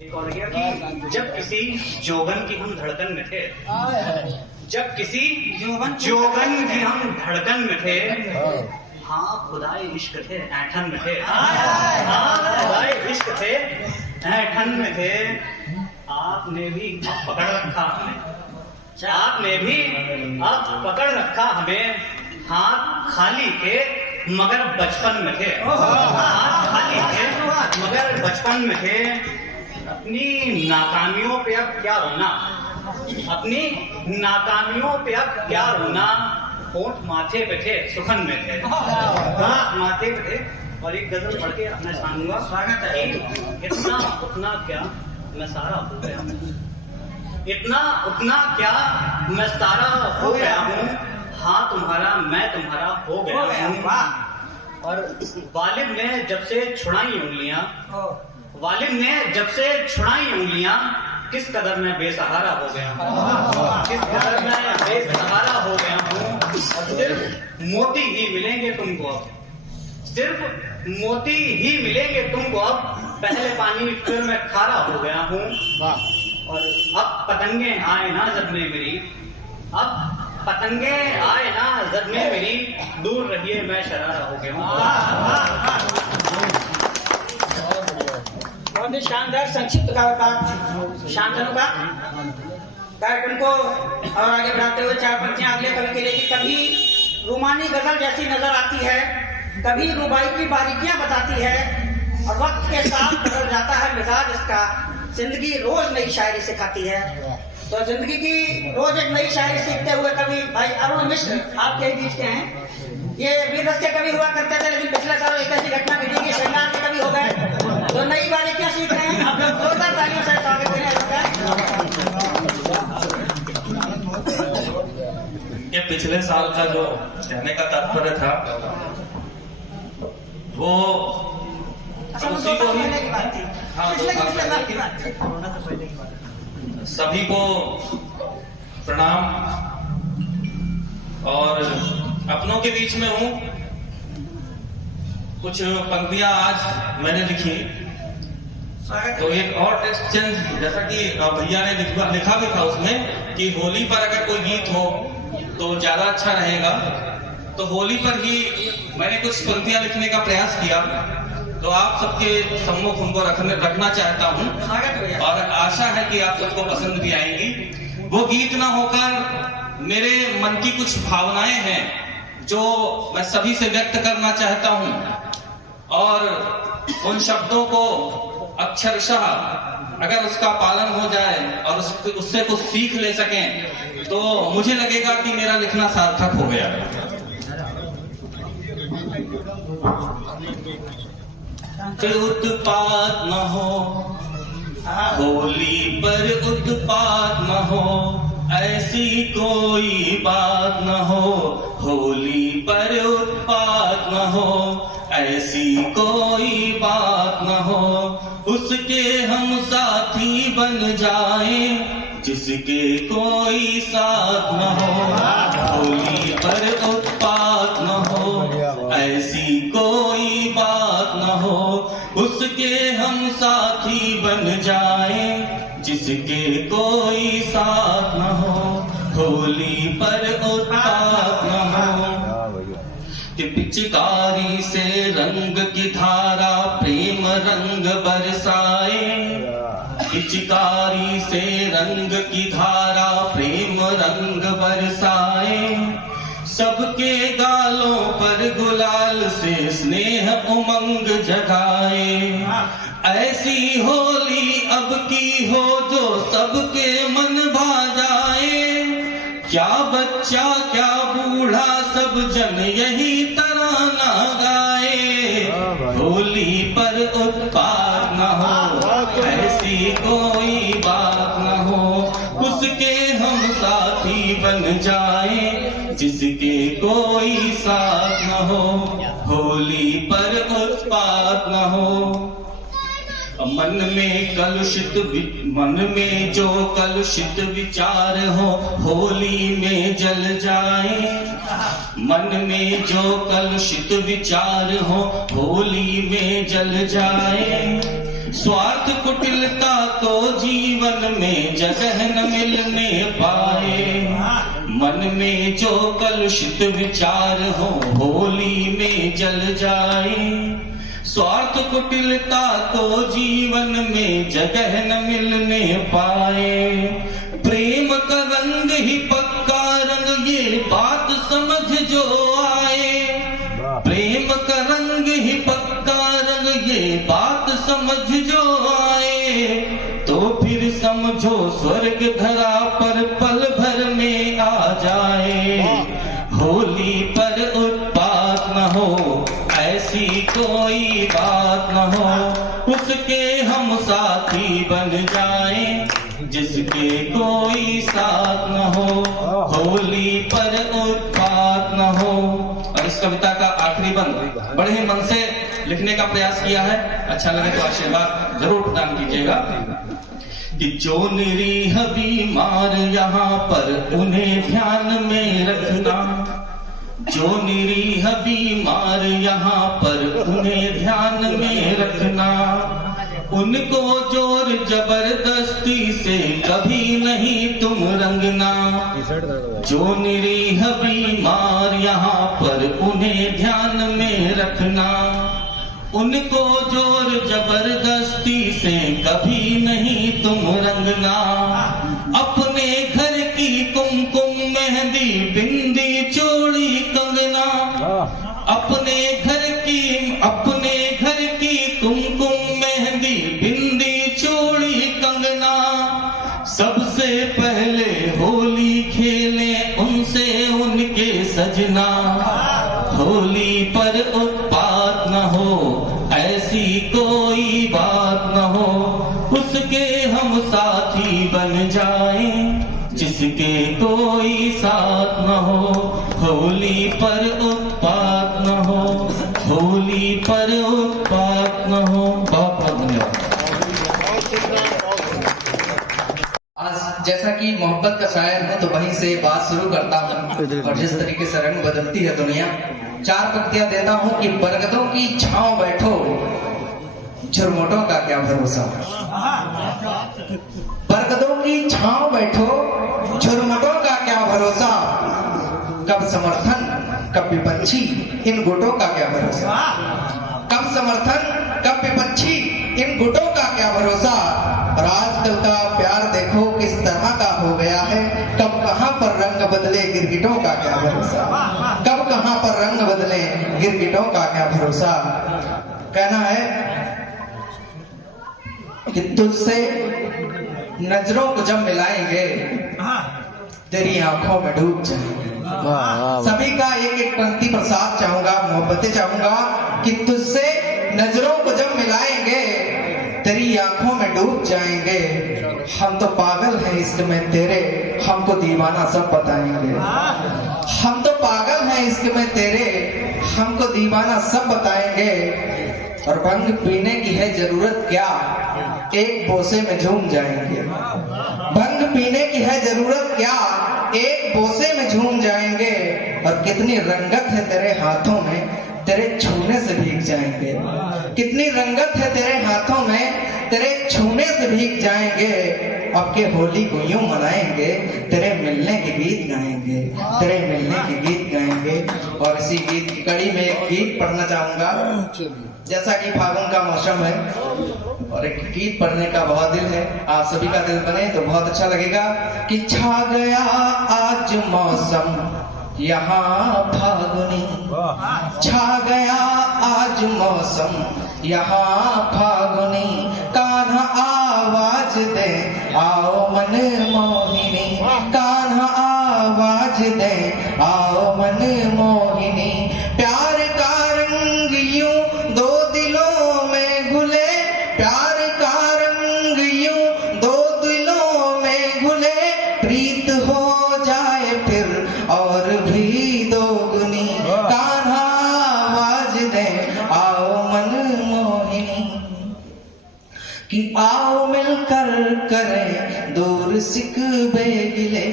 और गया कि जब किसी जोगन की हम धड़कन में थे, जब किसी जोगन की हम धड़कन में थे, हाँ खुदाए इश्क थे ऐठन में थे, हाँ खुदाए इश्क थे ऐठन में थे। आपने भी पकड़ रखा हमें, आपने भी अब पकड़ रखा हमें, हाथ खाली थे मगर बचपन में थे, हाथ खाली थे मगर बचपन में थे। अपनी नाकामियों पे अब क्या रोना, अपनी नाकामियों पे अब क्या रोना। होंठ माथे पे थे सुखन में थे, हाँ माथे पे थे। और एक गजल पढ़ के अपना चाहूंगा, स्वागत है। इतना उतना क्या मैं सारा हो गया हूँ, इतना उतना क्या मैं सारा हो गया हूँ, हाँ तुम्हारा मैं तुम्हारा हो गया हूँ। और वालिद ने जब से छुड़ाई उंगलियां, वालिद ने जब से छुड़ाई उंगलियां, किस कदर मैं बेसहारा हो गया हूँ, किस कदर मैं बेसहारा हो गया हूँ। और सिर्फ मोती ही मिलेंगे तुमको अब, सिर्फ मोती ही मिलेंगे तुमको अब, पहले पानी फिर मैं खारा हो गया हूँ। और अब पतंगे आए ना जद में मेरी, अब पतंगे आए ना जद में मेरी, दूर रहिए मैं शरारा हो गया हूँ। बहुत ही शानदार संक्षिप्त शांतनु का कार्यक्रम को और आगे बढ़ाते हुए चार पंक्तियां अगले कवि के लिए कि कभी रूमानी गजल जैसी नजर आती है, कभी रुबाई की बारीकियां बताती है, और वक्त के साथ बदल जाता है मिजाज इसका, जिंदगी रोज नई शायरी सिखाती है। तो जिंदगी की रोज एक नई शायरी सीखते हुए कवि भाई अरुण मिश्र आपके ही बीच के हैं। ये वीररस के कवि हुआ करते थे, लेकिन पिछले साल एक ऐसी घटना घटी कि श्रृंगार के कवि हो गए, तो नई बारीकियां सीख रहे हैं। आप लोग जोरदार तालियों से स्वागत करें। ये पिछले साल का जो कहने का तात्पर्य था वो उसी को ही, हाँ सभी को प्रणाम। और अपनों के बीच में हूँ, कुछ पंक्तियां आज मैंने लिखी, तो एक और टेक्स्ट चेंज, जैसा कि भैया ने लिखा भी था उसमें कि होली पर अगर कोई गीत हो तो ज्यादा अच्छा रहेगा, तो होली पर ही मैंने कुछ पंक्तियां लिखने का प्रयास किया, तो आप सबके सम्मुख उनको रखना चाहता हूँ और आशा है कि आप सबको पसंद भी आएंगी। वो गीत ना होकर मेरे मन की कुछ भावनाएं हैं जो मैं सभी से व्यक्त करना चाहता हूँ, और उन शब्दों को अक्षरशः अगर उसका पालन हो जाए और उससे कुछ सीख ले सकें तो मुझे लगेगा कि मेरा लिखना सार्थक हो गया। उत्पात न हो, होली पर उत्पात न हो, ऐसी कोई बात न हो, होली पर उत्पात न हो, ऐसी कोई बात न हो, उसके हम साथी बन जाएं जिसके कोई साथ न हो, होली पर उत्पात न हो, ऐसी कोई बात न हो, उसके हम साथी बन जाएं जिसके कोई साथ न हो, होली पर उत्पात न हो। कि पिचकारी से रंग की धारा प्रेम रंग बरसाए, पिचकारी से रंग की धारा प्रेम रंग बरसाए, सबके गालों पर गुलाल से स्नेह उमंग जगाए, ऐसी होली अब की हो जो सबके मन भा जाए, क्या बच्चा क्या बूढ़ा सब जन यही तराना गाए, होली पर उत्पात न हो, ऐसी कोई बात न हो, उसके हम साथी बन जाएं जिसके कोई साथ न हो, होली पर उत्पात न हो। मन में जो कलुषित विचार हो होली में जल जाए, मन में जो कलुषित विचार हो होली में जल जाए, स्वार्थ कुटिलता में जगह न मिलने पाए। मन में जो कलुषित विचार हो होली में जल जाए। स्वार्थ कुटिलता को जीवन में जगह न मिलने पाए। प्रेम का रंग ही पक्का रंग ये बात समझ जो आए। प्रेम का रंग ही पक्का रंग ये बात समझ जो आए। तो फिर समझो स्वर्ग धरा पर पल भर में आ जाए। होली पर उत्पात न हो ऐसी कोई बात न हो। उसके हम साथी बन जाएं जिसके कोई साथ न हो। होली पर उत्पात न हो। और इस कविता का आखिरी बंद बड़े ही मन से लिखने का प्रयास किया है। अच्छा लगे तो आशीर्वाद जरूर प्रदान कीजिएगा। कि जो निरीह बीमार यहाँ पर उन्हें ध्यान में रखना। जो निरीह बीमार यहाँ पर उन्हें ध्यान में रखना। उनको जोर जबरदस्ती से कभी नहीं तुम रंगना। जो निरीह बीमार यहाँ पर उन्हें ध्यान में रखना। उनको जोर जबरदस्ती से कभी नहीं तुम रंगना। अपने घर की कुमकुम मेहंदी बिंदी चूड़ी कंगना। अपने घर की कुमकुम मेहंदी बिंदी चूड़ी कंगना। सबसे पहले होली खेले उनसे उनके सजना। होली पर उत्पात न हो ऐसी कोई बात न हो। उसके हम साथी बन जाएं जिसके कोई साथ न हो। होली पर उत्पात न हो। होली पर उत्पात न हो। बहुत बहुत धन्यवाद। आज जैसा कि मोहब्बत का शायर हूँ तो वहीं से बात शुरू करता हूँ। और जिस तरीके से रंग बदलती है दुनिया, चार पंक्तियां देता हूँ कि बरगदों की छांव बैठो झुरमुटों का क्या भरोसा। बरगदों की छांव बैठो झुरमुटों का क्या भरोसा। कब समर्थन कब विपक्षी इन गुटों का क्या भरोसा। कब समर्थन कब विपक्षी इन गुटों का क्या भरोसा। और आजकल का प्यार देखो किस तरह का हो गया है। कब कहां पर रंग बदले गिरगिटों का क्या भरोसा। कब कहां पर रंग बदले गिरगिटों का क्या भरोसा। कहना है कि तुझसे नजरों को जब मिलाएंगे तेरी आंखों में डूब जाएंगे। सभी का एक एक पंक्ति पर साथ चाहूंगा, मोहब्बतें चाहूंगा कि तुझसे नजरों को जब मिलाएंगे तेरी आंखों में डूब जाएंगे। हम तो पागल हैं इश्क में तेरे हमको दीवाना सब बताएंगे। हम तो पागल हैं इश्क में तेरे हमको दीवाना सब बताएंगे। और भंग पीने की है जरूरत क्या एक बोसे में झूम जाएंगे। भंग पीने की है जरूरत क्या एक बोसे में झूम जाएंगे। और कितनी रंगत है तेरे हाथों में तेरे छूने से भीग जाएंगे। कितनी रंगत है तेरे हाथों में तेरे छूने से भीग जाएंगे। अब के होली को यूं मनाएंगे तेरे मिलने के गीत गाएंगे। तेरे मिलने के गीत गाएंगे। और इसी गीत की कड़ी में एक गीत पढ़ना चाहूंगा। जैसा कि फागुन का मौसम है और एक गीत पढ़ने का बहुत दिल है। आप सभी का दिल बने तो बहुत अच्छा लगेगा। कि छा गया आज मौसम यहाँ फागुनी। छा गया आज मौसम यहाँ फागुनी। कान्हा आवाज दे आओ मन मोहिनी। कान्हा आवाज दे आओ मन मोहिनी। प्यार का रंग यूं दो दिलों में घुले। प्यार का रंग यूं दो दिलों में घुले। प्रीत हो जाए फिर और भी दोगुनी। कान्हा आवाज दे आओ मन मोहिनी। कि आओ मिलकर करें दूर सिकवे गिले।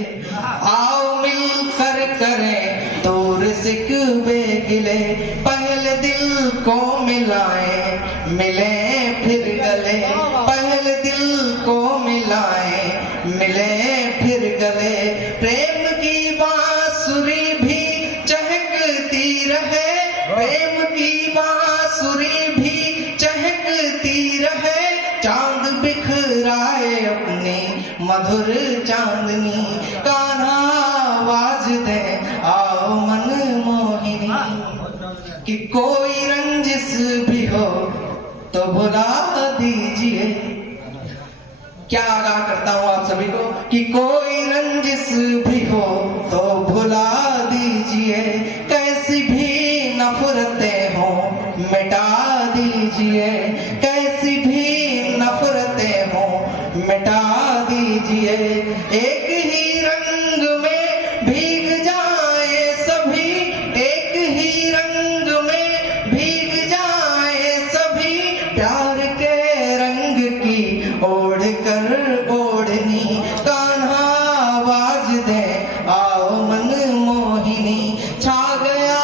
आओ मिलकर करें दूर सिकवे गिले। पहले दिल को मिलाएं मिले फिर गले। पहले दिल को मिलाएं मिले फिर गले, प्रेम की बांसुरी भी चहकती रहे, प्रेम की बांसुरी भी चहकती रहे, चांद बिखराए अपनी मधुर चांदनी, कान्हा आवाज दे आओ मन मोहिनी, कि कोई रंजिश भी हो तो भुला दीजिए। क्या आगाह करता हूं आप सभी को कि कोई रंजिश भी हो तो भुला दीजिए, कैसी भी नफरतें हो मिटा दीजिए, कैसी भी नफरतें हो मिटा दीजिए। एक ही रंग में भीग जाए सभी, एक ही रंग में भीग जाए सभी, प्यार के रंग की ओढ़ कर ओढ़नी, कान्हा आवाज दे आओ मन मोहिनी, छा गया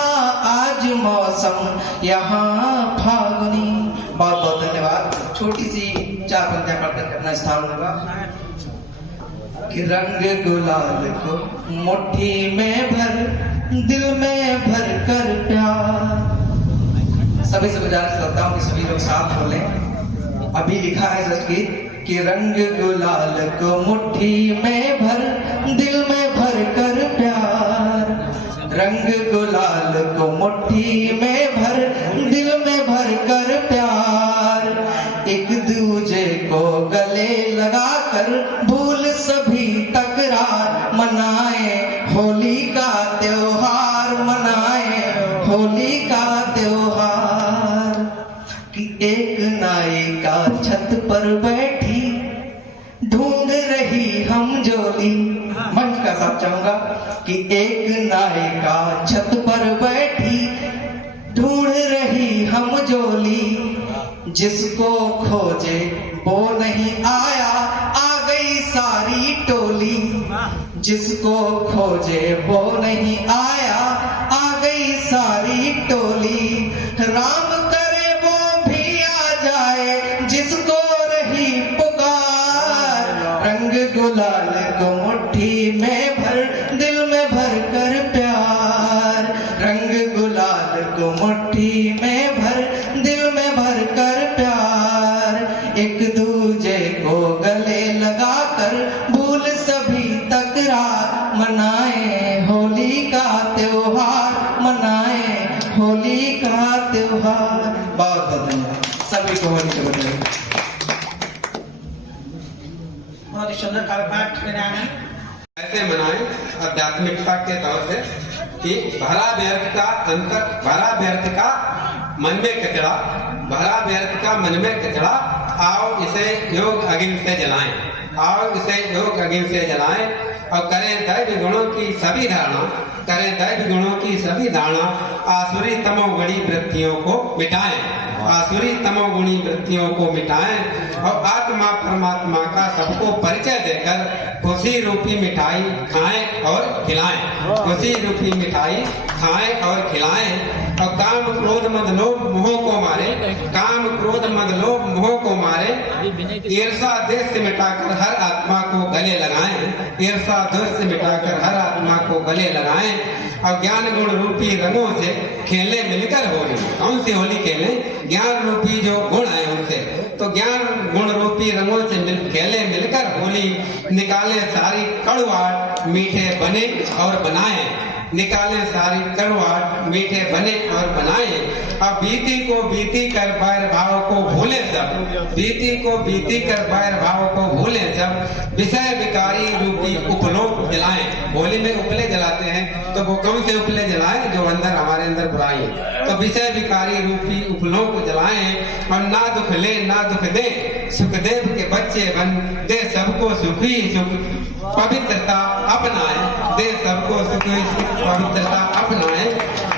आज मौसम यहाँ फागुनी। बहुत बहुत धन्यवाद। छोटी सी 4 पंक्तियां पढ़कर अपना स्थान होगा कि रंग गुलाल को मुट्ठी में भर, दिल में भर कर प्यार। सभी से गुजारिश करता हूँ कि सभी लोग साथ बोले। अभी लिखा है जस्ट कि रंग गुलाल को मुट्ठी में भर, दिल में भर कर प्यार, रंग गुलाल को मुट्ठी में भर, दिल में भर कर प्यार, एक दूजे को गले लगाकर भूल सभी तकरार, मनाए होली का त्योहार, मनाए होली का त्योहार। कि एक नायिका छत पर बैठी ढूंढ रही हम जोली, मंच का साथ चाहूंगा कि एक नायिका छत पर बैठी ढूंढ रही हम जोली, जिसको खोजे वो नहीं आया, आ गई सारी टोली, जिसको खोजे वो नहीं आया, आ गई सारी टोली, राम करे वो भी आ जाए, जिसको रही पुकार, रंग गुलाल को मुट्ठी में भर, दिल में भर कर प्यार, रंग गुलाल को मुट्ठी में भर, दिल में भर कर प्यार, एक दूजे को गले लगाकर भूल सभी तकरार, मनाए होली का त्योहार, मनाए होली का त्योहार। बहुत बहुत धन्यवाद सभी को होली के बधाई। बहुत ही सुंदर काव्य पाठ मेरे आनंद। ऐसे मनाएं आध्यात्मिकता के तौर से कि भरा व्यर्थ का अंतर, भरा व्यर्थ का मन में कचरा, भरा व्यर्थ का मन में कचरा, आओ इसे योग अग्नि से जलाएं, आओ इसे योग अग्नि से जलाएं और करें दैव गुणों की सभी धारणा, करें दैव गुणों की सभी धारणा, आसुरी तमोगुणी वृत्तियों को मिटाएं, आसुरी तमोगुणी वृत्तियों को मिटाएं और आत्मा परमात्मा का सबको परिचय देकर खुशी रूपी मिठाई खाएं और खिलाएं, खुशी रूपी मिठाई खाएं और खिलाएं और काम क्रोध मद लोभ मोह को मारे, काम क्रोध मद लोभ मोह को मारे, ईर्षा द्वेष से मिटाकर हर आत्मा को गले लगाएं, ईर्षा द्वेष से मिटाकर हर आत्मा को गले लगाएं और ज्ञान गुण रूपी रंगों से खेले मिलकर होली। कौन सी होली खेलें? ज्ञान रूपी जो गुण है उनसे, तो ज्ञान गुण रूपी रंगों से खेले मिलकर होली, निकाले सारी कड़वाहट मीठे बने और बनाए, निकाले सारी कड़वाहट मीठे बने और बनाए। अब बीती को बीती कर बैर भाव को भूले सब, बीती को बीती कर बैर भाव को भूले सब, विषय विकारी रूपी उपलोक जलाएं। होली में उपले जलाते हैं तो वो कौन से उपले जलाएं? जो अंदर हमारे अंदर बुराई है। तो विषय विकारी रूपी उपलोक जलाएं और ना दुख ले ना दुख दे, सुखदेव के बच्चे बन दे सबको सुखी सुख पवित्रता अपनाए, दे सबको सुख पवित्रता अपनाए।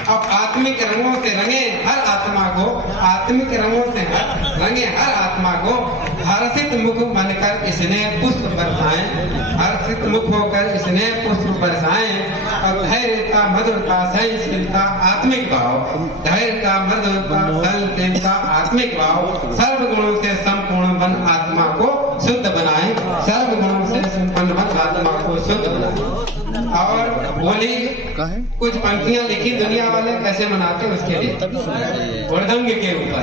अब आत्मिक रंगों से रंगे हर आत्मा को, आत्मिक रंगों से रंगे हर आत्मा को, हर्षित मुख बनकर इसने पुष्प बरसाएं, हर्षित मुख होकर इसने पुष्प बरसाएं और धैर्यता मधुरता सहनशीलता आत्मिक भाव, धैर्यता मधुरता सहनशीलता आत्मिक भाव, सर्व गुणों से संपूर्ण बन आत्मा को शुद्ध बनाए, सर्व गुणों से संपन्न मन मत आत्मा को शुद्ध बना। और होली कुछ पंक्तियां लिखी दुनिया वाले कैसे मनाते उसके लिए हुड़दंग के ऊपर।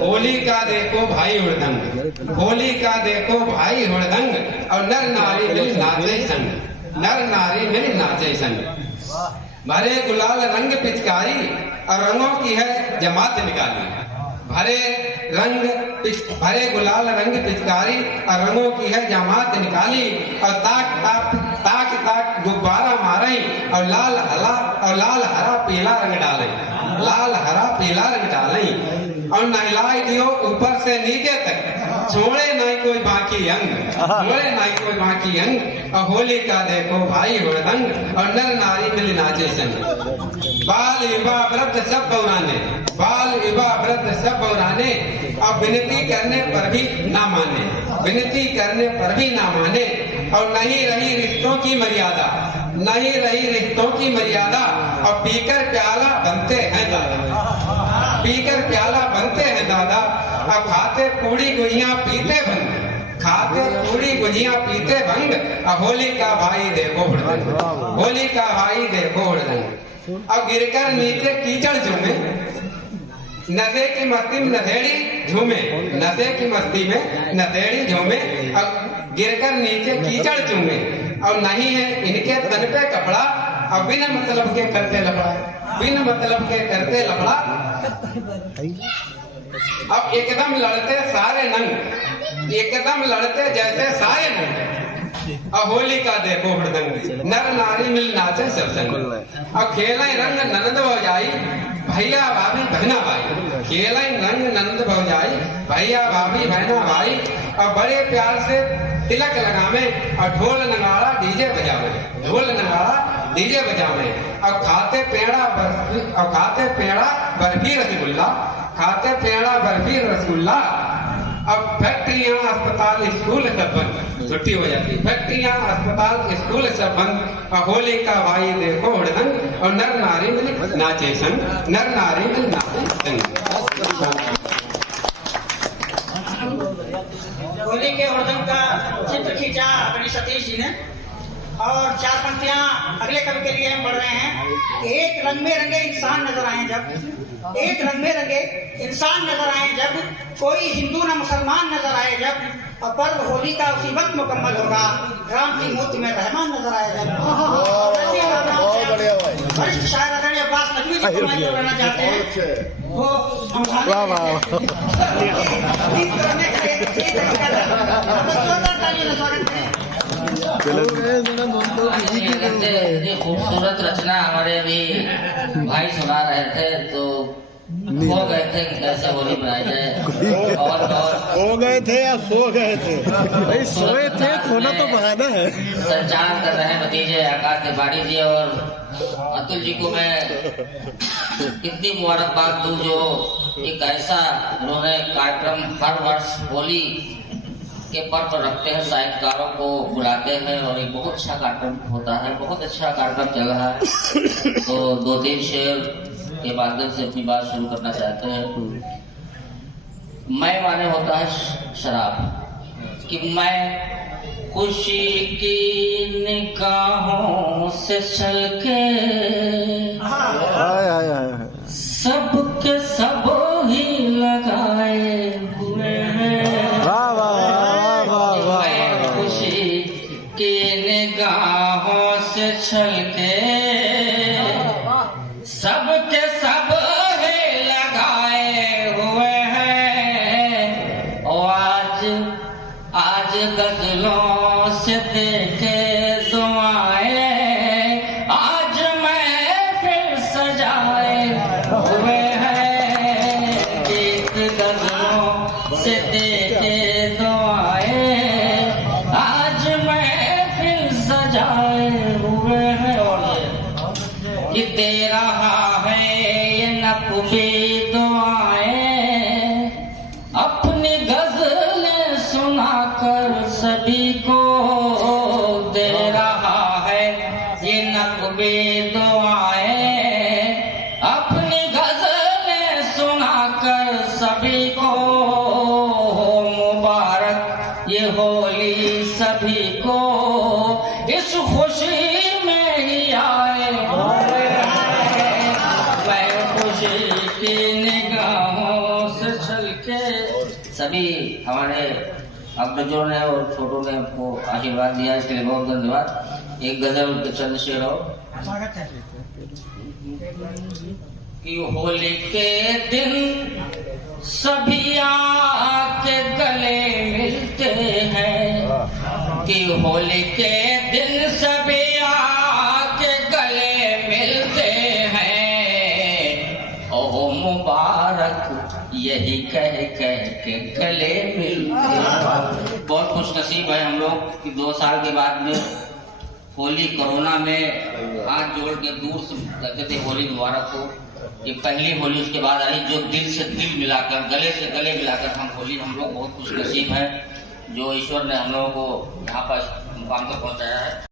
होली का देखो भाई हुड़दंग, होली का देखो भाई हुड़दंग, और नर नारी मिल नाचे संग, नर नारी मिल नाचे संग। भरे गुलाल रंग पिचकारी और रंगों की है जमात निकाली। भरे गुलाल रंग पिचकारी और रंगों की है जमात निकाली। और ताक गुब्बारा मारे और लाल हरा पीला रंग डाले, लाल हरा पीला रंग डाले। और नहलाए दियो ऊपर से नीचे तक, छोड़े नहीं कोई बाकी अंग, छोड़े नहीं कोई बाकी अंग। और होली का देखो भाई हुड़दंग, और नर नारी मिल नाचे संग। बाल युवा वृद्ध सब बौराने, बाल युवा वृद्ध सब बौराने। और विनती करने पर भी ना माने, विनती करने पर भी ना माने। और नहीं रही रिश्तों की मर्यादा, नहीं रही रिश्तों की मर्यादा। और पीकर प्याला बनते हैं दादा, पीकर प्याला बनते हैं दादा। अब खाते पूड़ी गुजिया पीते भंग, खाते पूड़ी गुजिया पीते भंग। अब होली का भाई देखो हुड़दंग, होली का भाई देखो हुड़दंग। अब गिरकर नीचे कीचड़ झूमे, नशे की मस्ती में नशेड़ी झूमे, नशे की मस्ती में नशेड़ी झूमे। अब गिरकर नीचे कीचड़ झूमे। और नहीं है इनके तन पे कपड़ा, अब बिन मतलब के करते लफड़ा, बिन मतलब के करते लफड़ा। अब एकदम लड़ते सारे नंग, एकदम लड़ते जैसे सारे नंग। अब होली का देखो हुड़दंग, नर नारी मिल नाचे सब संग। अब खेले रंग ननद भौजाई, भैया भाभी बहना भाई। खेले रंग ननद भौजाई, भैया भाभी बहना भाई। और बड़े प्यार से तिलक लगावे और ढोल नगाड़ा डीजे बजावे, ढोल नगाड़ा डीजे बजावे। और खाते पेड़ा बर्फी, और खाते पेड़ा बर्फी रसगुल्ला, खाते पेड़ा बर्फी रसगुल्ला। अब फैक्ट्रियां अस्पताल स्कूल सब बंद, छुट्टी हो जाती। फैक्ट्रियां अस्पताल स्कूल सब बंद। और होली का भाई देखो हुड़दंग, और नर नारी मिल नाचे संग, नर नारी मिल नाचे संग। होली के हुड़दंग का चित्र खींचा अपनी सतीश जी ने। और चार पंक्तियां अगले कवि के लिए हम पढ़ रहे हैं। एक रंग में रंगे इंसान नजर आए जब, एक रंग में रंगे इंसान नजर आए जब, कोई हिंदू न मुसलमान नजर आए जब। और पर्व होली का उसी वक्त मुकम्मल होगा, राम की मूर्ति में रहमान नजर आए जब। वरिष्ठ शायर आदरणीय अब्बास नकवी जी को मैं करना चाहते हैं। वो खूबसूरत रचना हमारे अभी भाई सुना रहे थे, तो खो गए थे कि कैसे होली मनाई जाए। और खो गए थे या सो गए थे? भाई सोए थे, खोना तो बहाना है। संचार कर रहे हैं भतीजे आकाश तिवारी जी और अतुल जी को मैं कितनी मुबारकबाद दूं जो एक ऐसा उन्होंने कार्यक्रम हर वर्ष होली के पर्व रखते हैं, साहित्यकारों को बुलाते हैं और एक बहुत अच्छा कार्यक्रम होता है, बहुत अच्छा कार्यक्रम चल रहा है। तो दो तीन शेर के माध्यम से अपनी बात शुरू करना चाहते हैं। मैं माने होता है शराब, कि मैं खुशी की निगाहों से छलके सबके सब ही लगाए हुए हैं। मैं खुशी की निगाहों से छलके सबके सब ही लगाए हुए हैं। और आज गजलों से देखे दुआएं, आज मैं फिर सजाए हुए हैं। एक गजलों से देखे दुआएं, आज मैं फिर सजाए हुए हैं। और कि दे रहा है ये नक़्बी दुआएं, अपनी गज़लें सुनाकर सभी को दे रहा है ये नक़्बी दुआएं, अपनी गज़लें सुनाकर सभी को। मुबारक ये होली सभी को, सभी हमारे अग्रजों ने और छोटों ने हमको आशीर्वाद दिया, इसके लिए बहुत धन्यवाद। एक गजल के चंद शेर और कि होली के दिन सभी आके गले मिलते हैं, कि होली के दिन सभी आके गले मिलते हैं, ओ मुबारक यही कह कह के गले मिलते हैं। बहुत खुश नसीब है हम लोग कि 2 साल के बाद में होली कोरोना में हाथ जोड़ के दूर से कहते थे होली मुबारक हो। ये पहली होली उसके बाद आई जो दिल से दिल मिलाकर, गले से गले मिलाकर हम होली, हम लोग बहुत खुश नसीब हैं जो ईश्वर ने हम लोगों को यहाँ पर मुकाम तक पहुँचाया है।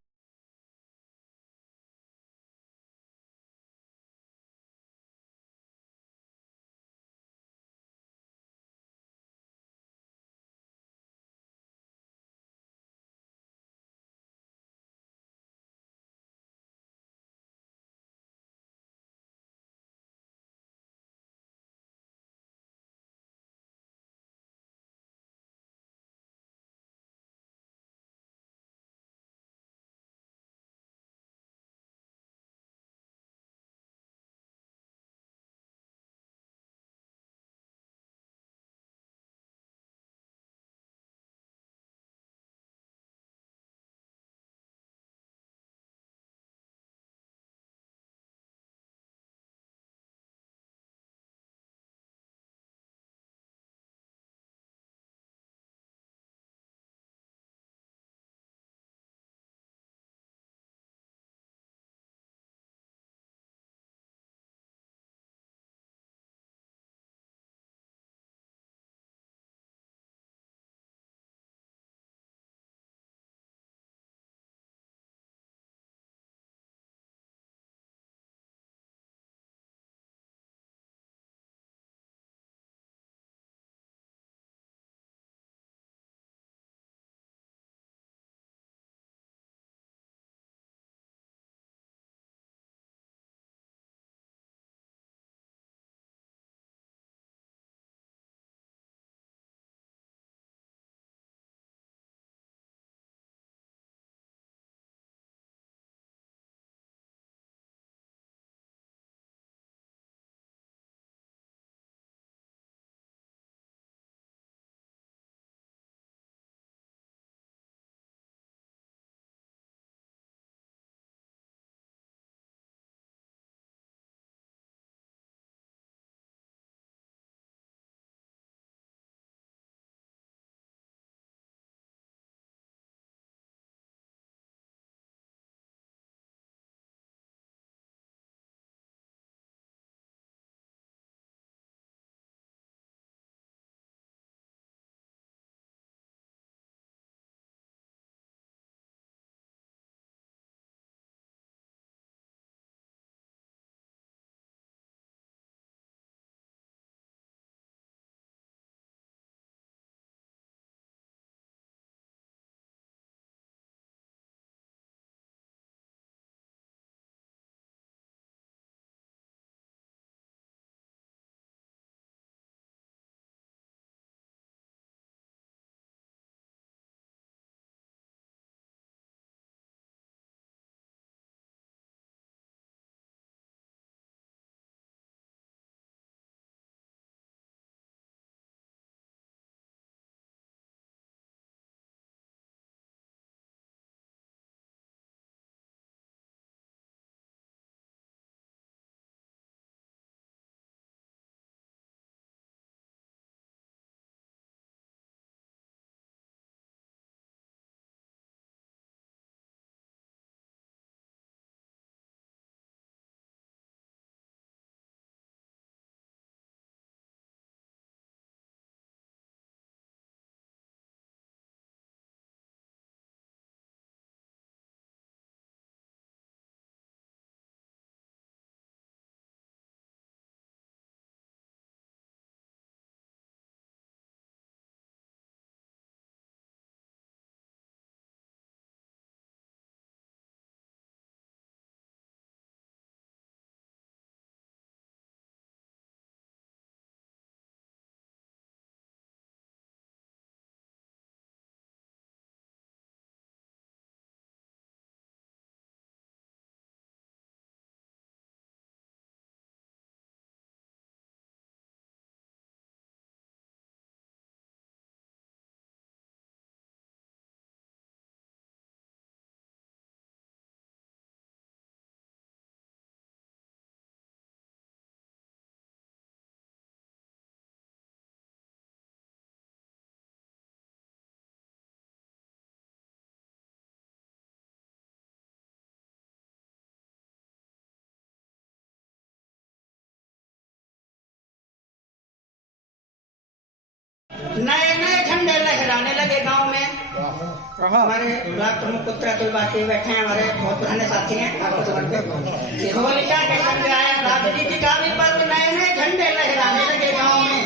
हमारे ब्लॉक प्रमुख पुत्र अतुल बाकी बैठे हैं, हमारे बहुत पुराने साथी हैं, आपको समझते हैं। होलिका के संग आया राजनीति का भी पर्व, नए नए झंडे लहराने लगे गाँव में,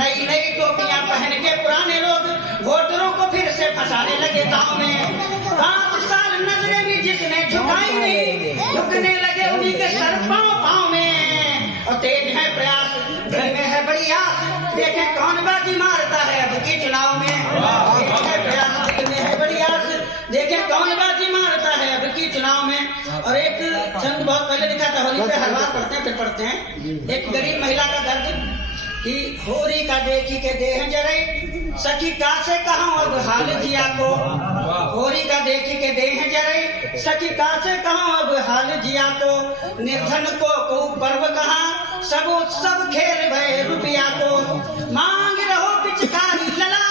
नई नई टोपियां पहन के पुराने लोग वोटरों को फिर से फंसाने लगे गाँव में। 5 साल नजरें भी जिसने झुकाई नहीं, झुकने लगे उन्हीं के सर पाँव में। और तेज है प्रयास, घर में है बड़ी आस, देखें कौन बाजी मारता है अब के चुनाव में। बड़ी आस, देखें कौन बाजी मारता है अब की चुनाव में। और एक छंद बहुत पहले लिखा था, होली पे हर बार पढ़ते हैं, फिर पढ़ते हैं। एक गरीब महिला का दर्द कि होरी का देखी के देह जरे, सखी का से कहा अब हाल जिया को। होरी का देखी के देह जरे, सखी का से कहा अब हाल जिया को। निर्धन को पर्व कहा, सब उत्सव खेल भय रुपया को। मांग रहो पिचकारी लला,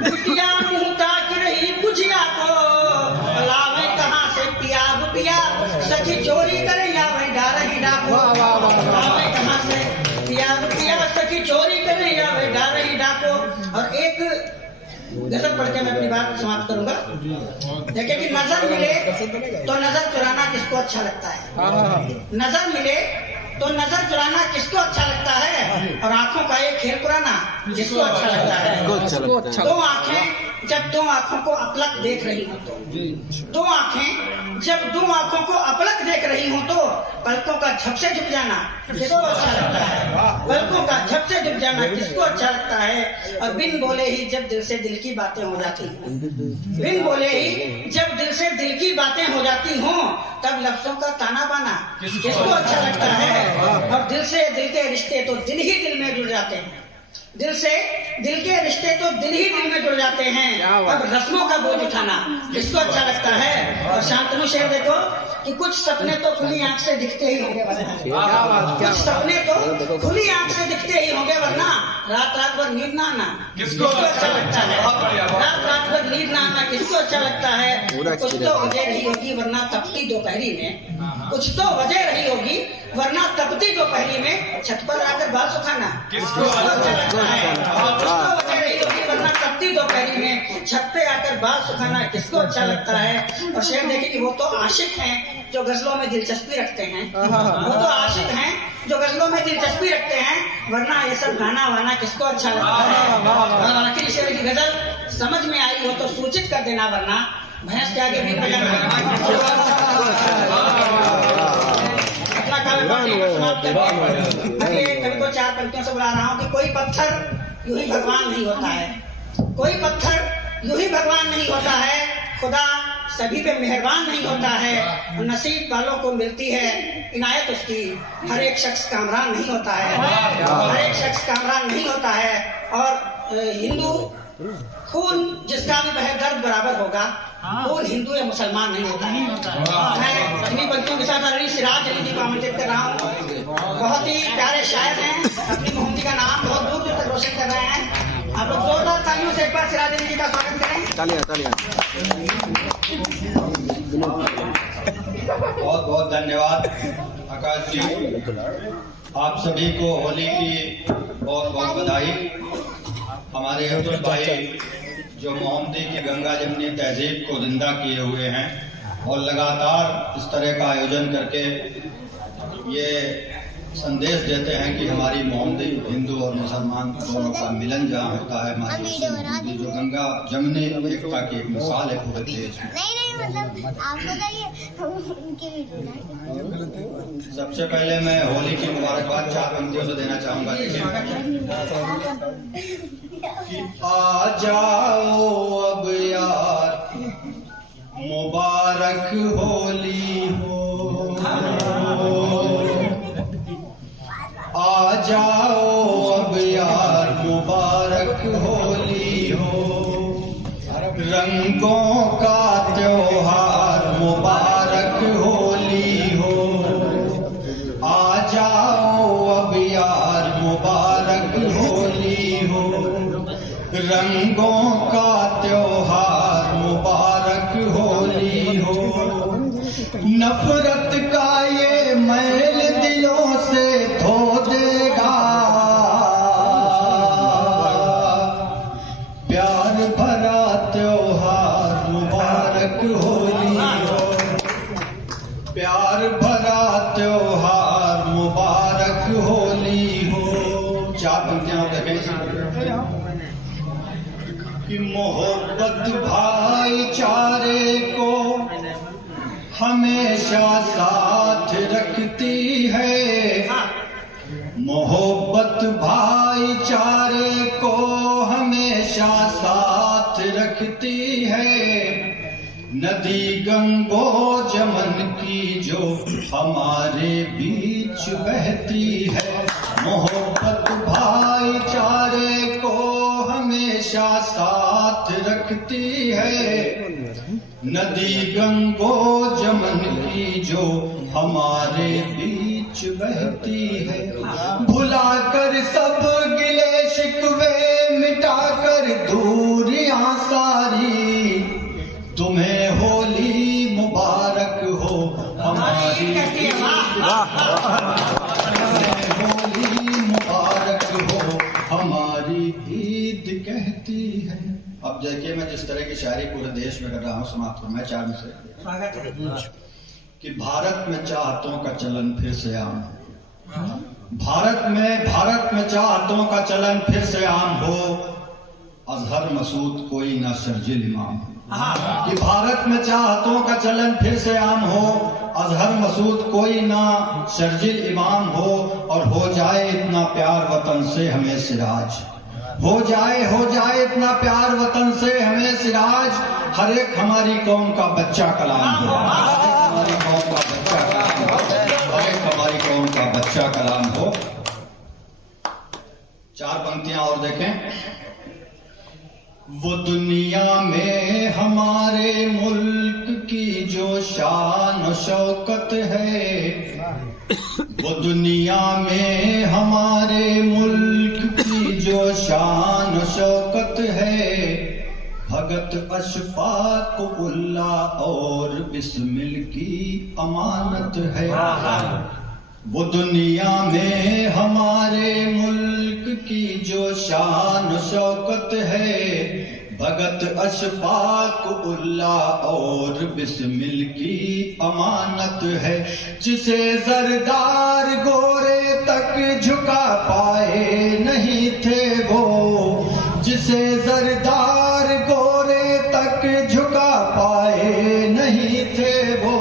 रुपया मुँह ताक रही बुझिया को। लावे कहाँ से पिया रुपया, सखी चोरी करे या वही डार ही डाको। लावे कहाँ से पिया रुपया, सखी चोरी करे या वही डार ही डाको। और एक गजल पढ़ के मैं अपनी बात समाप्त करूंगा। देखिए कि नजर मिले तो नजर चुराना किसको अच्छा लगता है, नजर मिले तो नजर चुराना किसको अच्छा लगता है, और आंखों का एक खेल पुराना किसको अच्छा लगता है। दो आंखें जब दो आंखों को अपलक देख रही हो तो, दो आंखें जब दो आंखों को अपलक देख रही हो तो, पलकों का झप से झुक जाना किसको अच्छा लगता है, पलकों का झप से झुक जाना किसको अच्छा लगता है। और बिन बोले ही जब दिल से दिल की बातें हो जाती हैं, बिन बोले ही जब दिल से दिल की बातें हो जाती हों, तब लफ्जों का ताना बाना किसको अच्छा लगता है। और दिल से दिल के रिश्ते तो दिल ही दिल में जुड़ जाते हैं, दिल से दिल के रिश्ते तो दिल ही दिल में जुड़ जाते हैं। अब रस्मों का बोझ उठाना किसको अच्छा लगता है। और शांतनु शेर देखो कि कुछ सपने तो खुली आंख से दिखते ही होंगे, कुछ सपने तो खुली आंख से दिखते ही होंगे, वरना रात रात भर नींद ना आना किसको अच्छा लगता है। रात रात भर नींद ना आना किसको अच्छा लगता है। कुछ तो वजह रही होगी वरना तपती दोपहरी में, कुछ तो वजह रही होगी वरना तपती दोपहरी में छत पर आकर बाल सुखाना किसको अच्छा लगता है। कुछ तो वजह रही होगी वरना तपती दोपहरी में छत पे आकर बाल सुखाना किसको अच्छा लगता है। और शेर देखिए कि वो तो आशिक हैं जो गजलों में दिलचस्पी रखते हैं, वो तो आशिक हैं जो गजलों में दिलचस्पी रखते हैं, वरना ये सब गाना वाना किसको अच्छा लगता है। और आखिरी शेर की गजल समझ में आई हो तो सूचित कर देना, वरना भैंस के आगे भी कवि को 4 पंक्तियों से बुला रहा हूँ कि कोई पत्थर यूं ही भगवान नहीं होता है, कोई पत्थर यूं ही भगवान नहीं होता है। खुदा सभी पे मेहरबान नहीं होता है, नसीब वालों को मिलती है इनायत उसकी। हर एक शख्स कामरान नहीं होता है, हर एक शख्स कामरान नहीं होता है। और हिंदू खून जिसका भी बहे दर्द बराबर होगा, खून हिंदू या मुसलमान नहीं होता है। मैं अपनी पंक्तियों के साथ अली सिराज अली जी को आमंत्रित कर रहा हूँ, बहुत ही प्यारे शायर हैं, अपनी मोहम्मदी का नाम बहुत दूर दूर तक रोशन कर रहे हैं। आप लोग जोरदार तालियों से एक बार सिराज अली जी का स्वागत करें। तालियां। बहुत बहुत धन्यवाद आकाश जी, आप सभी को होली की बहुत बहुत बधाई। हमारे अतुल भाई जो मोहम्मदी की गंगा जमनी तहजीब को जिंदा किए हुए हैं और लगातार इस तरह का आयोजन करके ये संदेश देते हैं कि हमारी मोहम्मदी हिंदू और मुसलमान दोनों का मिलन जहाँ होता है, हमारी जो गंगा जमनी एकता की एक मिसाल है पूरे देश में। आप बताइए। सबसे पहले मैं होली की मुबारकबाद 4 पंक्तियों से देना चाहूंगा। आ जाओ अब यार मुबारक होली हो, आ जाओ अब यार मुबारक होली हो। रंगों का त्योहार मुबारक होली हो, आ जाओ अब यार मुबारक होली हो। रंगों का त्योहार मुबारक होली हो। नफरत का ये मैल दिलों से धो देगा, प्यार भरा त्योहार मुबारक होली हो, प्यार भरा त्योहार मुबारक होली हो। चार पंक्तियां और देखें कि मोहब्बत भाईचारे को हमेशा साथ रखती है, मोहब्बत भाईचारे को हमेशा साथ रखती है, नदी गंगो जमन की जो हमारे बीच बहती है, मोहब्बत भाईचारे को हमेशा साथ रखती है, नदी गंगो जमन की जो हमारे बीच बहती है, भुलाकर सब गिले शिकवे मिटाकर दूरियां सारी, तुम्हें होली मुबारक हो हमारी, होली मुबारक हो हमारी ईद कहती है। अब देखिए मैं जिस तरह की शायरी पूरे देश में कर रहा हूँ, समाप्त करना चार में से कि भारत में चाहतों का चलन फिर से आम हो, भारत में चाहतों का चलन फिर से आम हो, अजहर मसूद कोई ना शर्जिल इमाम हो, कि भारत में चाहतों का चलन फिर से आम हो, अजहर मसूद कोई ना शर्जिल इमाम हो, और हो जाए इतना प्यार वतन से हमें सिराज, हो जाए इतना प्यार वतन से हमें सिराज, हर एक हमारी कौम का बच्चा कलाम हो, हमारी कौम का बच्चा कलाम हो, हर एक हमारी कौम का बच्चा कलाम हो। चार पंक्तियां और देखें, वो दुनिया में हमारे मुल्क की जो शान और शौकत है, वो दुनिया में हमारे मुल्क की जो शान और शौकत है, भगत अशफाक उल्लाह और बिस्मिल की अमानत है, वो दुनिया में हमारे मुल्क की जो शान शौकत है, भगत अशफाक उल्लाह और बिस्मिल की अमानत है, जिसे जरदार गोरे तक झुका पाए नहीं थे वो, जिसे जरदार गोरे तक झुका पाए नहीं थे वो,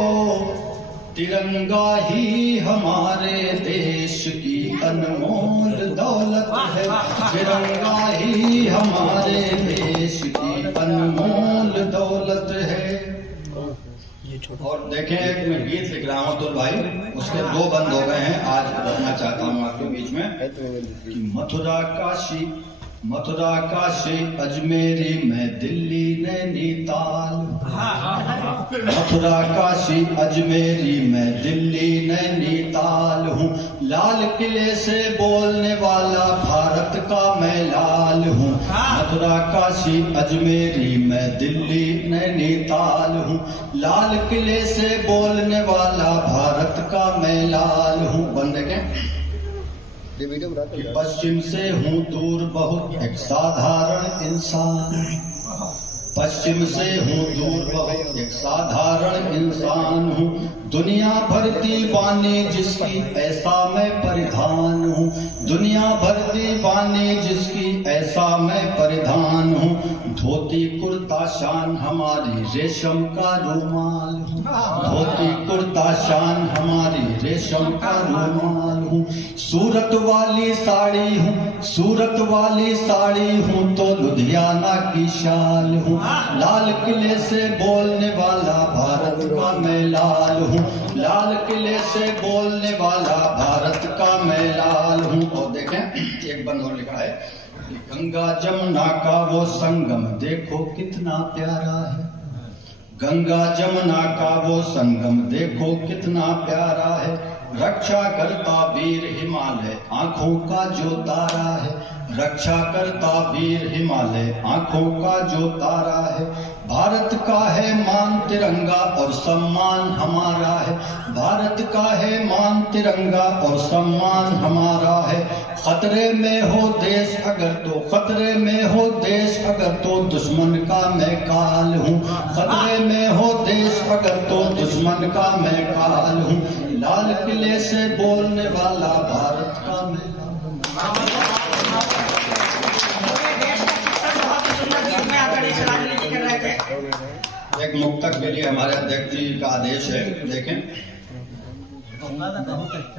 तिरंगा ही हमारे देश की अनमोल दौलत है, तिरंगा ही हमारे देश की अनमोल दौलत है। और देखें एक मैं गीत लिख रहा हूँ तो भाई उसके दो बंद हो गए हैं, आज बोलना चाहता हूँ आपके बीच में कि मथुरा काशी अजमेरी में दिल्ली नैनीताल, मथुरा काशी अजमेरी में दिल्ली नैनीताल हूँ, लाल किले से बोलने वाला भारत का मैं लाल हूँ, मथुरा काशी अजमेरी में दिल्ली नैनीताल हूँ, लाल किले से बोलने वाला भारत का मैं लाल हूँ। बंदे के कि पश्चिम से हूँ दूर बहुत एक साधारण इंसान, पश्चिम से हूँ दूर बहुत एक साधारण इंसान हूँ, दुनिया भर दीवानी जिसकी ऐसा मैं परिधान हूँ, दुनिया भर दीवानी जिसकी ऐसा मैं परिधान हूँ, धोती कुर्ता शान हमारी रेशम का रूमाल हूँ, धोती कुर्ता शान हमारी रेशम का रूमाल हूँ, सूरत वाली साड़ी हूँ, सूरत वाली साड़ी हूँ तो लुधियाना की शाल हूँ, लाल किले से बोलने वाला भारत का मैं लाल हूँ, लाल किले से बोलने वाला भारत का मैं लाल हूँ। और देखें एक बंद और लिखा है, गंगा जमुना का वो संगम देखो कितना प्यारा है, गंगा जमुना का वो संगम देखो कितना प्यारा है, रक्षा करता वीर हिमालय आंखों का जो तारा है, रक्षा करता वीर हिमालय आंखों का जो तारा है। भारत का है मान तिरंगा और सम्मान हमारा है। भारत का है मान तिरंगा और सम्मान हमारा है। खतरे में हो देश अगर तो, खतरे में हो देश अगर तो दुश्मन का मैं काल हूँ। खतरे में हो देश अगर तो दुश्मन का मैं काल हूँ। लाल किले से बोलने वाला भारत का मैं। एक मुक्तक के लिए हमारे अध्यक्ष जी का आदेश है, देखें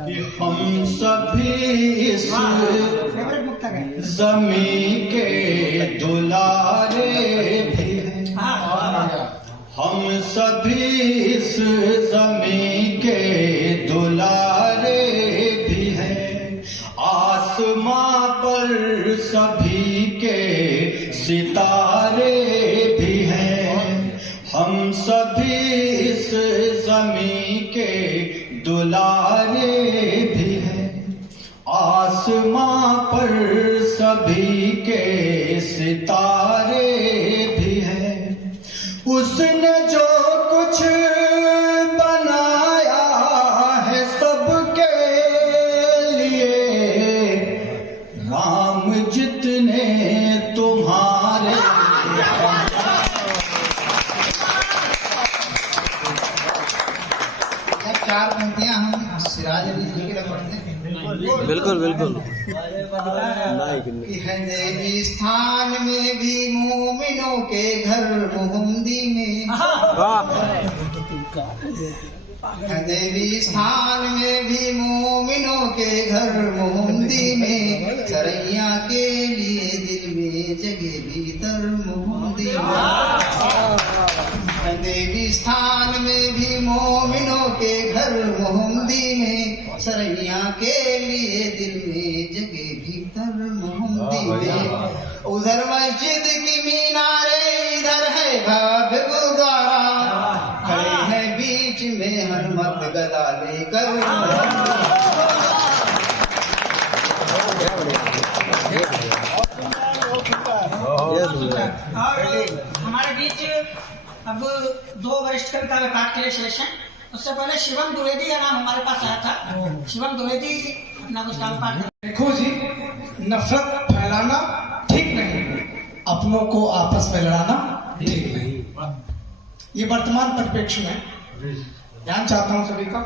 कि हम सभी इस जमीन के दुलारे भी हैं। हम सभी इस जमीन के दुलारे भी हैं। आसमां पर सभी के सितारे भी हैं। हम सभी इस जमीन के दुलारे भी हैं। आसमां पर सभी के सितारे भी हैं। उसने जो कुछ बनाया है सबके लिए, राम जितने तुम्हारे। चार पंक्तियां हम सिराज अली जी के लिए पढ़ते हैं। बिल्कुल बिल्कुल। देवी स्थान में भी मोमिनों के घर मोहम्मदी में। देवी स्थान में भी मोमिनों के घर मोहम्मदी में। सरैया के लिए दिल में जगह भीतर मोहम्मदी में। देवी स्थान में भी मोमिनों के घर मोहम्मदी में। सरैया के लिए दिल में जगह भीतर मोहम्मदी में। उधर मस्जिद की मीनारे, इधर है भव्य गुरुद्वारा। खड़े हैं बीच में हनुमत गदा लेकर। हमारे बीच अब दो वरिष्ठ कविता पाठ के लिए शेष हैं। उससे पहले शिवम द्विवेदी का नाम हमारे पास आया था। शिवम द्विवेदी अपना कुछ काम पाठ। देखो जी, नफरत फैलाना ठीक नहीं, अपनों को आपस में लड़ाना ठीक नहीं। ये वर्तमान परिप्रेक्ष्य में ध्यान चाहता हूं सभी का।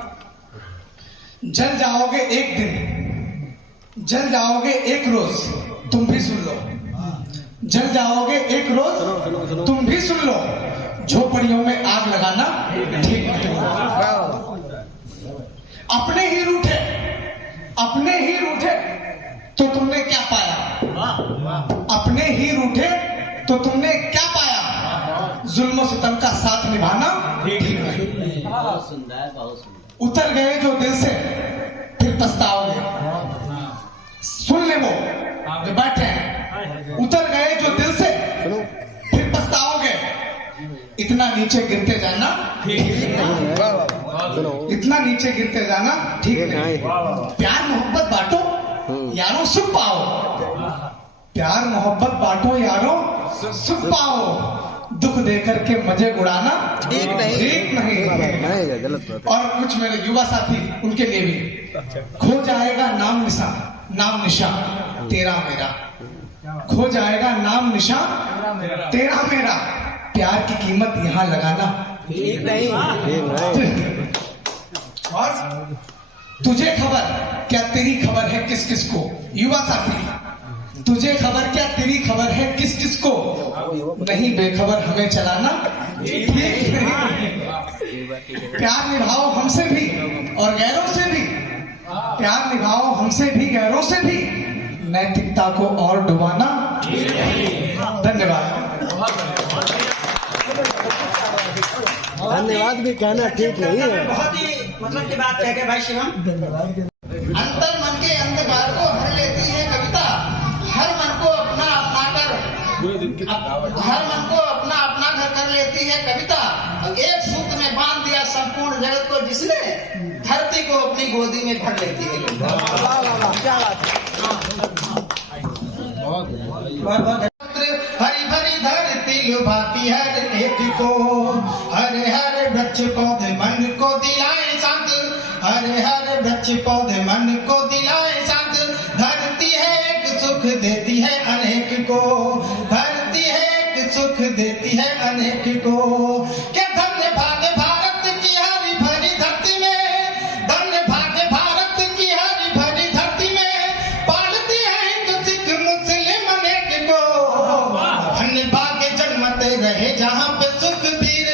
जल जाओगे एक दिन, जल जाओगे एक रोज, तुम भी सुन लो। जल जाओगे एक रोज, तुम भी सुन लो। झोपड़ियों में आग लगाना ठीक नहीं। अपने ही रूठे, अपने ही रूठे तो तुमने क्या पाया? अपने ही रूठे तो तुमने क्या पाया? जुल्म सितम का साथ निभाना ठीक नहीं। उतर गए जो दिल से फिर पछताओगे। सुन ले वो जो बैठे हैं, उतर गए जो दिल से फिर पछताओगे। इतना नीचे गिरते जाना ठीक नहीं। इतना नीचे गिरते जाना ठीक नहीं। प्यार मोहब्बत बांटो यारों, सुख पाओ। प्यार मोहब्बत बांटो यारों, सुख पाओ। दुख देकर के मजे उड़ाना ठीक नहीं। गलत बात। और कुछ मेरे युवा साथी, उनके लिए भी। खो जाएगा नाम निशान, नाम निशान तेरा मेरा। खो जाएगा नाम निशान तेरा मेरा। प्यार की कीमत यहाँ लगाना ठीक नहीं। और तुझे खबर क्या तेरी खबर है किस किस को? युवा साथी, तुझे खबर क्या तेरी खबर है किस किस को? नहीं बेखबर हमें चलाना ठीक नहीं। प्यार निभाओ हमसे भी और गैरों से भी। प्यार निभाओ हमसे भी गैरों से भी। नैतिकता को और डुबाना ठीक नहीं। धन्यवाद। धन्यवाद भी कहना ठीक नहीं है। बहुत ही मतलब की बात कह के भाई शिवम। अंतर मन के अंधकार को हर लेती है कविता। हर मन को अपना अपना कर, हर मन को अपना अपना घर कर लेती है कविता। एक सूत्र में बांध दिया संपूर्ण जगत को जिसने, धरती को अपनी गोदी में भर लेती है। हरी भरी धरती लुभाती हर एक को, हरे हरे वृक्ष पौधे मन को दिलाए शांत, हरे हरे वृक्ष पौधे मन को दिलाए शांत। धरती है एक सुख देती है अनेक को, धरती है एक सुख देती है अनेक को। क्या धन्य भाग्य भारत की हरी भरी धरती में, धन्य भाग्य भारत की हरी भरी धरती में, पालती है हिंदू सिख मुस्लिम अनेक को। धन्य भाग्य जन्मते रहे जहाँ पे सुखबीर,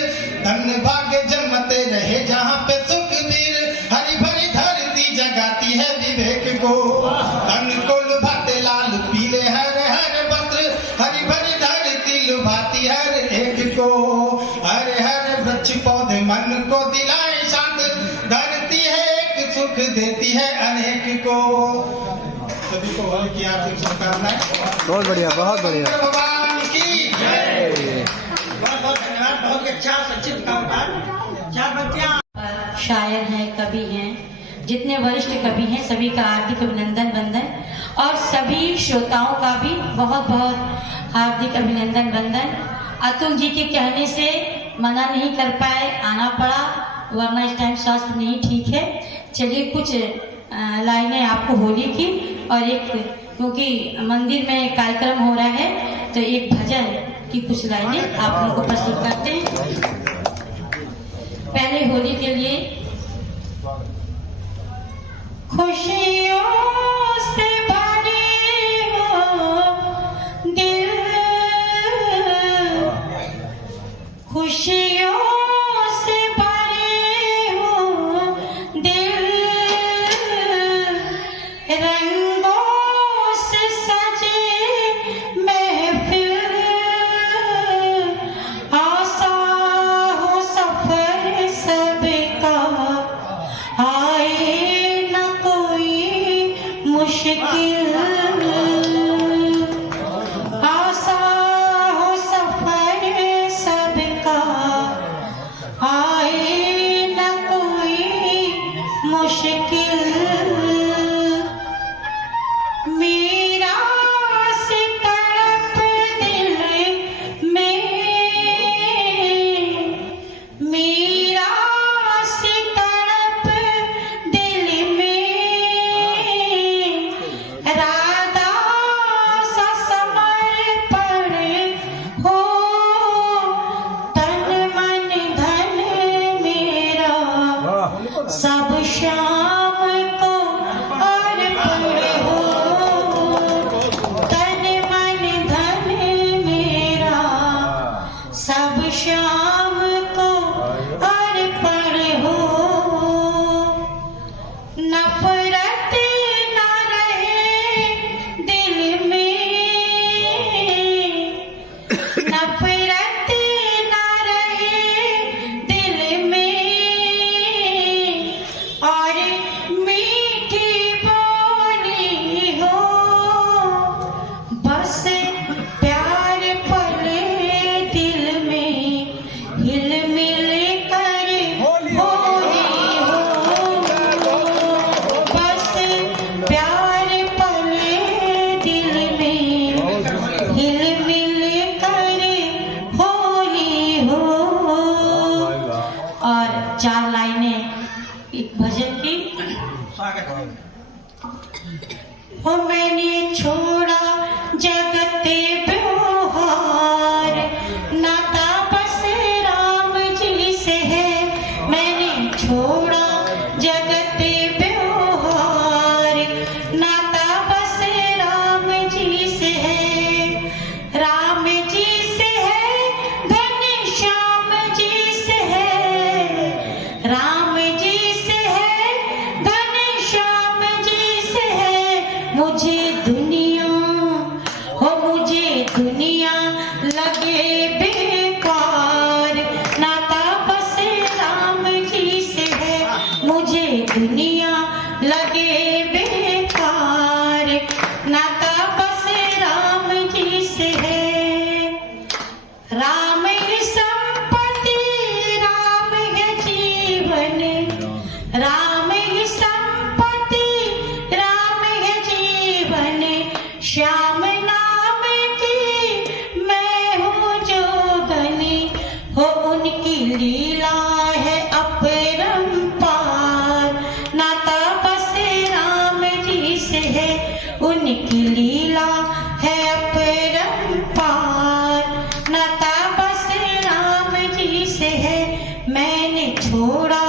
धन्य भाग्य जन्मते रहे जहाँ पे सुखबीर। हरी भरी धरती जगाती है विवेक को, धन को लुभाते लाल पीले हर हर वस्त्र। हरी भरी धरती लुभाती हर एक को, हरे हरे वृक्ष पौधे मन को दिलाए शांत। धरती है एक सुख देती है अनेक को। सभी को होली की हार्दिक शुभकामनाएं। बहुत बढ़िया, बहुत बढ़िया। भगवान की जय। बहुत बहुत धन्यवाद। बहुत अच्छा संक्षिप्त कविता। चार बच्चियां शायर हैं, कवि हैं, जितने वरिष्ठ कवि हैं सभी का हार्दिक अभिनंदन वंदन, और सभी श्रोताओं का भी बहुत बहुत हार्दिक अभिनंदन वंदन। अतुल जी के कहने से मना नहीं कर पाए, आना पड़ा, वरना इस टाइम स्वास्थ्य नहीं ठीक है। चलिए कुछ लाइनें आपको होली की, और एक क्योंकि मंदिर में कार्यक्रम हो रहा है तो एक भजन की कुछ लाइनें आप लोगों को प्रस्तुत करते हैं। पहले होली के लिए खुशियों से भरे हो दिल, खुशियों से भरे हो दिल, रंगों से सजे महफिल, आशा हो सफर सबका, आए न कोई मुश्किल, आशा हो सफर सबका, आए न कोई मुश्किल। मेरा से तड़प दिल में, मेरा से तड़प दिल में, राधा सा समर्पण हो, तन मन धन मेरा सब शाम को अर्पण हो, तन मन धन मेरा सब शाम को अर्पण हो। नफरत न रहे दिल में, नफरत न रहे दिल में, और मीठी बोली हो, बस प्यार पले दिल में, हिल मिल कर होली हो, बस प्यार पले दिल में, हिल मिल कर होली हो। और चार लाइनें एक भजन की। हो मैंने छोड़ा जगत व्यवहार, नाता बस राम जी से है, मैंने छोड़ा जगत व्यवहार, नाता बस राम जी से है, राम जी से है, घनश्याम जी से है, राम जी से है, घनश्याम जी से है। मुझे दुनिया हो लीला है अपरंपार, नाता बस राम जी से है, उनकी लीला है अपरंपार, नाता बस राम जी से है। मैंने छोड़ा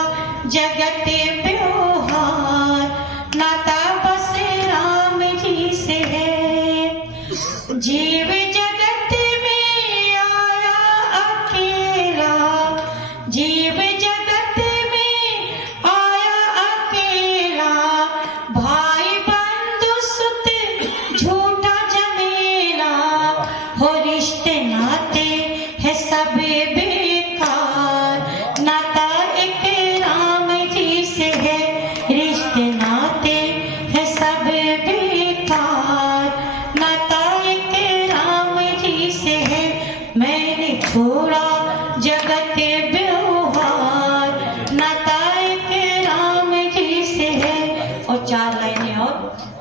जगत व्यवहार, नाता बस राम जी से है। जीव जगत में आया अकेला, जीव जगत में आया अकेला, भाई बंधु सुत झूठा जमेला, हो रिश्ते नाते है सब बेकार, नाता एक राम जी से है, रिश्ते नाते है सब बेकार, नाता एक राम जी से है। मैंने छोड़ा जगत व्यवहार, नाता एक राम जी से है। और 4 लाइनें और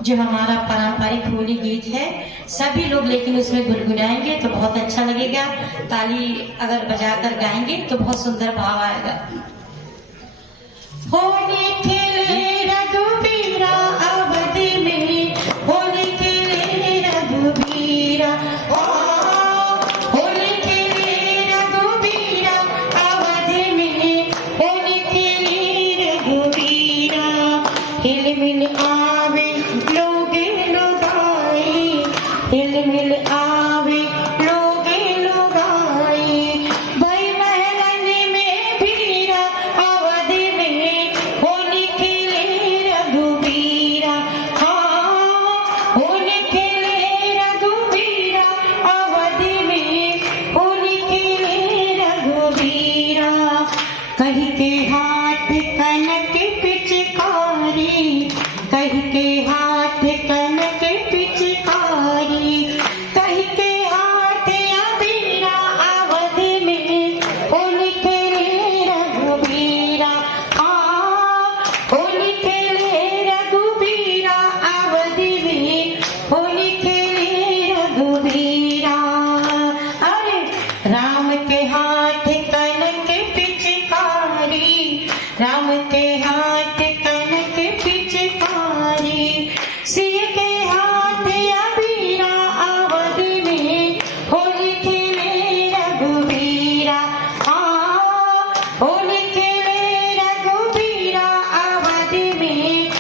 जो हमारा पारंपरिक होली गीत है, सभी लोग लेकिन उसमें गुनगुनाएंगे तो बहुत अच्छा लगेगा। ताली अगर बजाकर गाएंगे तो बहुत सुंदर भाव आएगा। होली खेले रघुबीरा अवध में, होली खेले रघुबीरा, होली खेले रघुबीरा अवध में, होली खेले रघुबीरा, हिल मिल आवे लोगे लोगाई, हिल मिल आवे लोगे लोगाई, भाई महलन में भीरा अवध में, होली खेले रघुबीरा, हाँ होली खेले रघुबीरा अवध में, होली खेले रघुबीरा। कहीं के हाथ कनक पिचकारी, कहीं के हाथ कनक पिचकारी, कहीं के हाथ अबीरा अवध में, होली खेले रघुबीरा, हाँ होली खेले रघुबीरा अवध में, होली खेले रघुबीरा। अरे राम के हाथ कनक पिचकारी, राम के हाथ कनक पिचकारी, सिंह के हाथ अबीरा अवध में, होली खेले रघुबीरा, हाँ होली खेले रघुबीरा अवध में।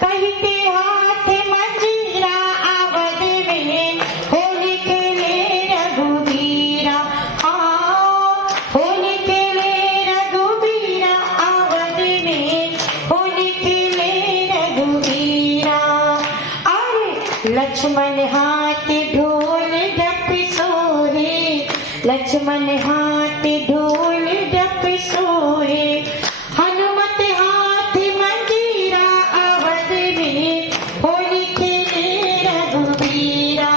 कहीं के हाथ मंजीरा अवध में, होली खेले रघुबीरा, हाँ होली खेले रघुबीरा अवध में, होली खेले रघुबीरा। अरे लक्ष्मण हाथ ढोल डप सोहे, लक्ष्मण हाथ ढोल डप सोहे, हनुमत हाथ मंजीरा अवध में, होली खेले रघुबीरा,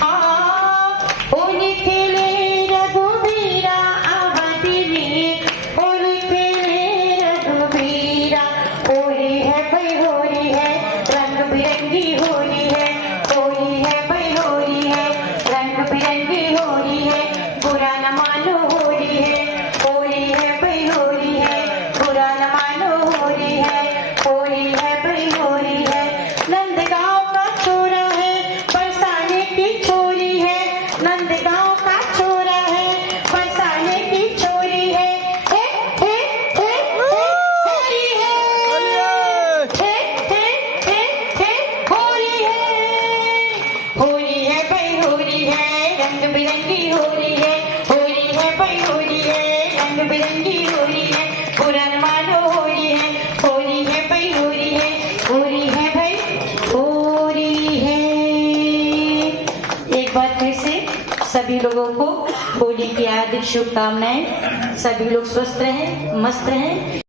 हाँ होली खेले रघुबीरा अवध में, होली खेले रघुबीरा। होली है भाई होली है, रंग बिरंगी होली है, होली है भाई होली है, रंग बिरंगी होली है, बुरा न मानो होली है, होली है भाई होली है, बुरा न मानो होली है, होली है भाई होली है। नंदगांव का छोरा है, बरसाने की छोरी है, नंदगांव का छोरा है, बरसाने की छोरी है, हे हे हे होली है, हे हे हे हे होली है, होली है भाई होली है, रंग बिरंगी होली है, होली है भाई होली है, रंग बिरंगी होली है, बुरा न मानो होली है, होली है भाई होली है, होली है भाई होली है। एक बार फिर से सभी लोगों को होली की हार्दिक शुभकामनाएं। सभी लोग स्वस्थ रहें, मस्त रहें।